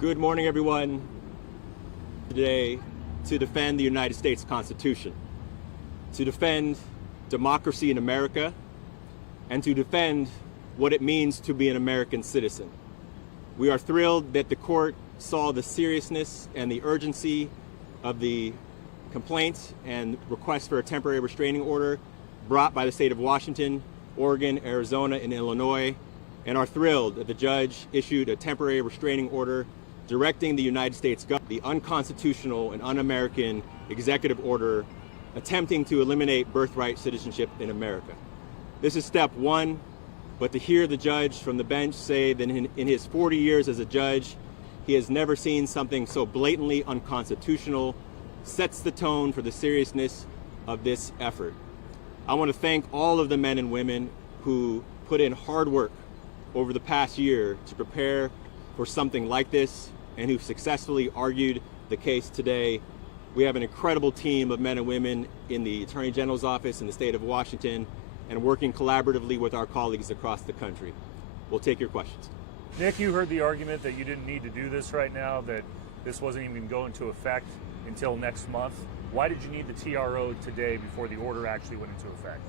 Good morning, everyone. Today, to defend the United States Constitution, to defend democracy in America, and to defend what it means to be an American citizen. We are thrilled that the court saw the seriousness and the urgency of the complaint and request for a temporary restraining order brought by the state of Washington, Oregon, Arizona, and Illinois, and are thrilled that the judge issued a temporary restraining order directing the United States government, the unconstitutional and un-American executive order attempting to eliminate birthright citizenship in America. This is step one, but to hear the judge from the bench say that in his 40 years as a judge, he has never seen something so blatantly unconstitutional sets the tone for the seriousness of this effort. I want to thank all of the men and women who put in hard work over the past year to prepare for something like this and who successfully argued the case today. We have an incredible team of men and women in the Attorney General's office in the state of Washington and working collaboratively with our colleagues across the country. We'll take your questions. Nick, you heard the argument that you didn't need to do this right now, that this wasn't even going to go into effect until next month. Why did you need the TRO today before the order actually went into effect?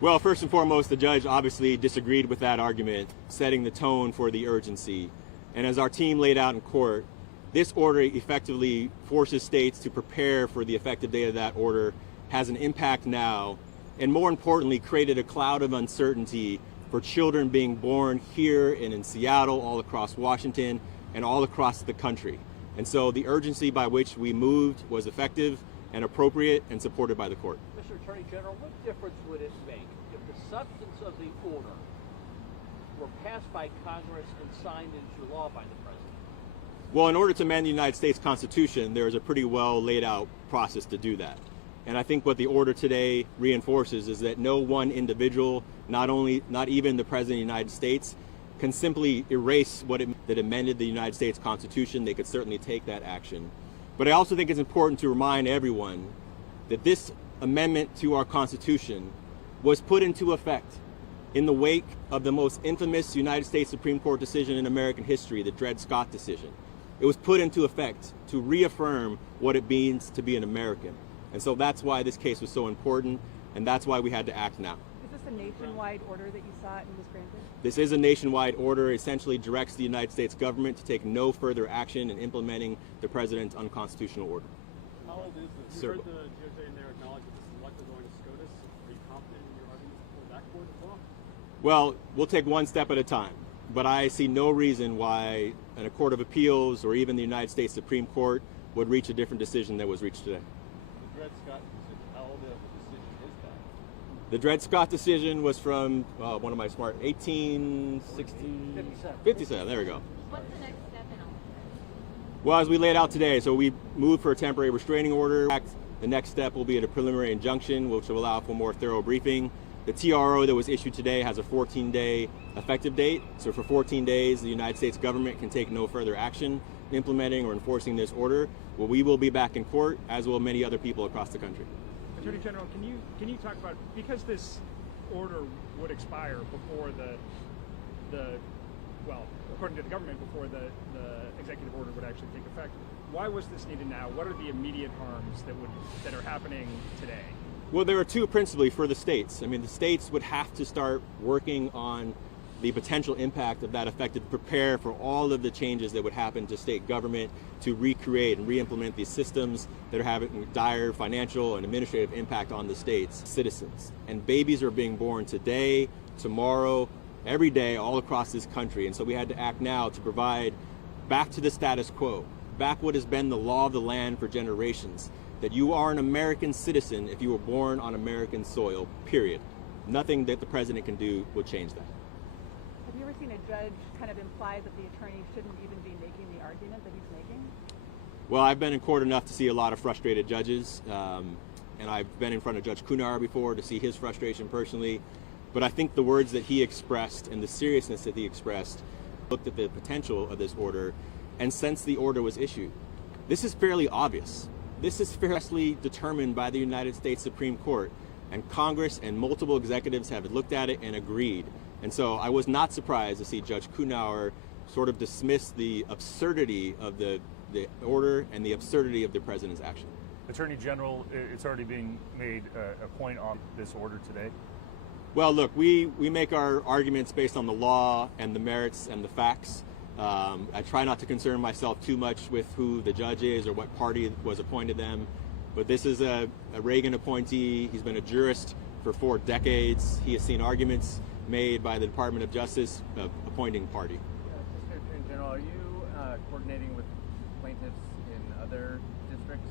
Well, first and foremost, the judge obviously disagreed with that argument, setting the tone for the urgency. And as our team laid out in court, this order effectively forces states to prepare for the effective date of that order, has an impact now, and more importantly, created a cloud of uncertainty for children being born here and in Seattle, all across Washington, and all across the country. And so the urgency by which we moved was effective and appropriate and supported by the court. Mr. Attorney General, what difference would it make if the substance of the order were passed by Congress and signed into law by the President? Well, in order to amend the United States Constitution, there is a pretty well laid out process to do that. And I think what the order today reinforces is that no one individual, not even the President of the United States, can simply erase that amended the United States Constitution. They could certainly take that action. But I also think it's important to remind everyone that this amendment to our Constitution was put into effect in the wake of the most infamous United States Supreme Court decision in American history, the Dred Scott decision. It was put into effect to reaffirm what it means to be an American. And so that's why this case was so important, and that's why we had to act now. Is this a nationwide order that you saw and was granted? This is a nationwide order. It essentially directs the United States government to take no further action in implementing the president's unconstitutional order. How old is this? You heard the DOJ in there acknowledge that this is likely going to SCOTUS. Are you confident in your arguments before that court as well? Well, we'll take one step at a time. But I see no reason why a court of appeals or even the United States Supreme Court would reach a different decision that was reached today. The Dred Scott decision, how old of a decision is that? The Dred Scott decision was from, one of my smart, 1860? 57, there we go. What's the next step in all this? Well, as we laid out today, so we moved for a temporary restraining order. The next step will be a preliminary injunction, which will allow for more thorough briefing. The TRO that was issued today has a 14-day effective date. So for 14 days, the United States government can take no further action implementing or enforcing this order. Well, we will be back in court, as will many other people across the country. Attorney General, can you talk about, because this order would expire before well, according to the government, before the executive order would actually take effect, why was this needed now? What are the immediate harms that are happening today? Well, there are two principally for the states. I mean, the states would have to start working on the potential impact of that effect to prepare for all of the changes that would happen to state government to recreate and re-implement these systems that are having dire financial and administrative impact on the state's citizens. And babies are being born today, tomorrow, every day, all across this country. And so we had to act now to provide back to the status quo, back what has been the law of the land for generations, that you are an American citizen if you were born on American soil, period. Nothing that the president can do will change that. Have you ever seen a judge kind of imply that the attorney shouldn't even be making the argument that he's making? Well, I've been in court enough to see a lot of frustrated judges, and I've been in front of Judge Coughenour before to see his frustration personally. But I think the words that he expressed and the seriousness that he expressed looked at the potential of this order, and since the order was issued, this is fairly obvious. This is fairly determined by the United States Supreme Court, and Congress and multiple executives have looked at it and agreed. And so I was not surprised to see Judge Coughenour sort of dismiss the absurdity of the order and the absurdity of the president's action. Attorney General, it's already being made a point on this order today. Well, look, we make our arguments based on the law and the merits and the facts. I try not to concern myself too much with who the judge is or what party was appointed them. But this is a Reagan appointee. He's been a jurist for 4 decades. He has seen arguments made by the Department of Justice appointing party. Mr. Attorney General, are you coordinating with plaintiffs in other districts?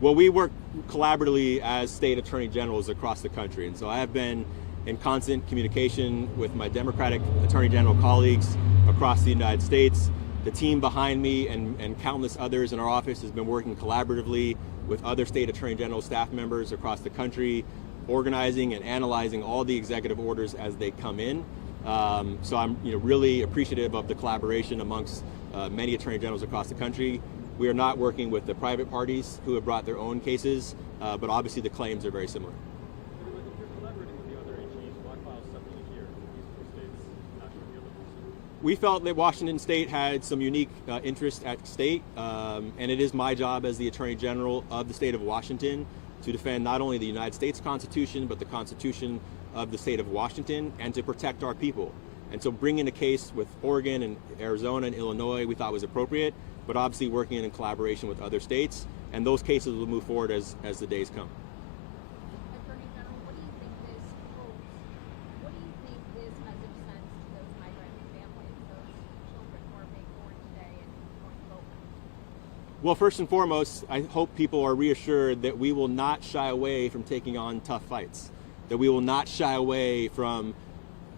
Well, we work collaboratively as state attorney generals across the country. And so I have been in constant communication with my Democratic attorney general colleagues across the United States. The team behind me and countless others in our office has been working collaboratively with other state attorney general staff members across the country, organizing and analyzing all the executive orders as they come in. So I'm really appreciative of the collaboration amongst many attorney generals across the country. We are not working with the private parties who have brought their own cases, but obviously the claims are very similar. If you're collaborating with the other AGs, why file separately here in these 4 states, not with the other ones? We felt that Washington State had some unique interest at stake, and it is my job as the Attorney General of the state of Washington to defend not only the United States Constitution, but the Constitution of the state of Washington, and to protect our people. And so bringing a case with Oregon and Arizona and Illinois we thought was appropriate, but obviously working in collaboration with other states, and those cases will move forward as the days come. Attorney General, what do you think this holds? What do you think this message sends to those migrant families, those children who are being born today and going forward? Well, first and foremost, I hope people are reassured that we will not shy away from taking on tough fights, that we will not shy away from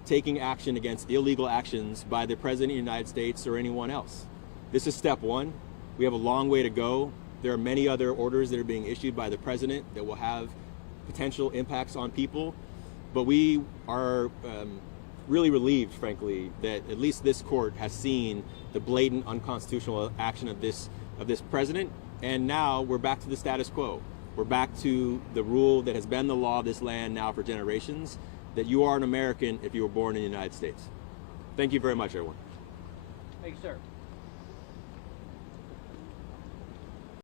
taking action against illegal actions by the President of the United States or anyone else. This is step one. We have a long way to go. There are many other orders that are being issued by the President that will have potential impacts on people, but we are really relieved, frankly, that at least this court has seen the blatant unconstitutional action of this president, and now we're back to the status quo. We're back to the rule that has been the law of this land now for generations, that you are an American if you were born in the United States. Thank you very much, everyone. Thank you, sir.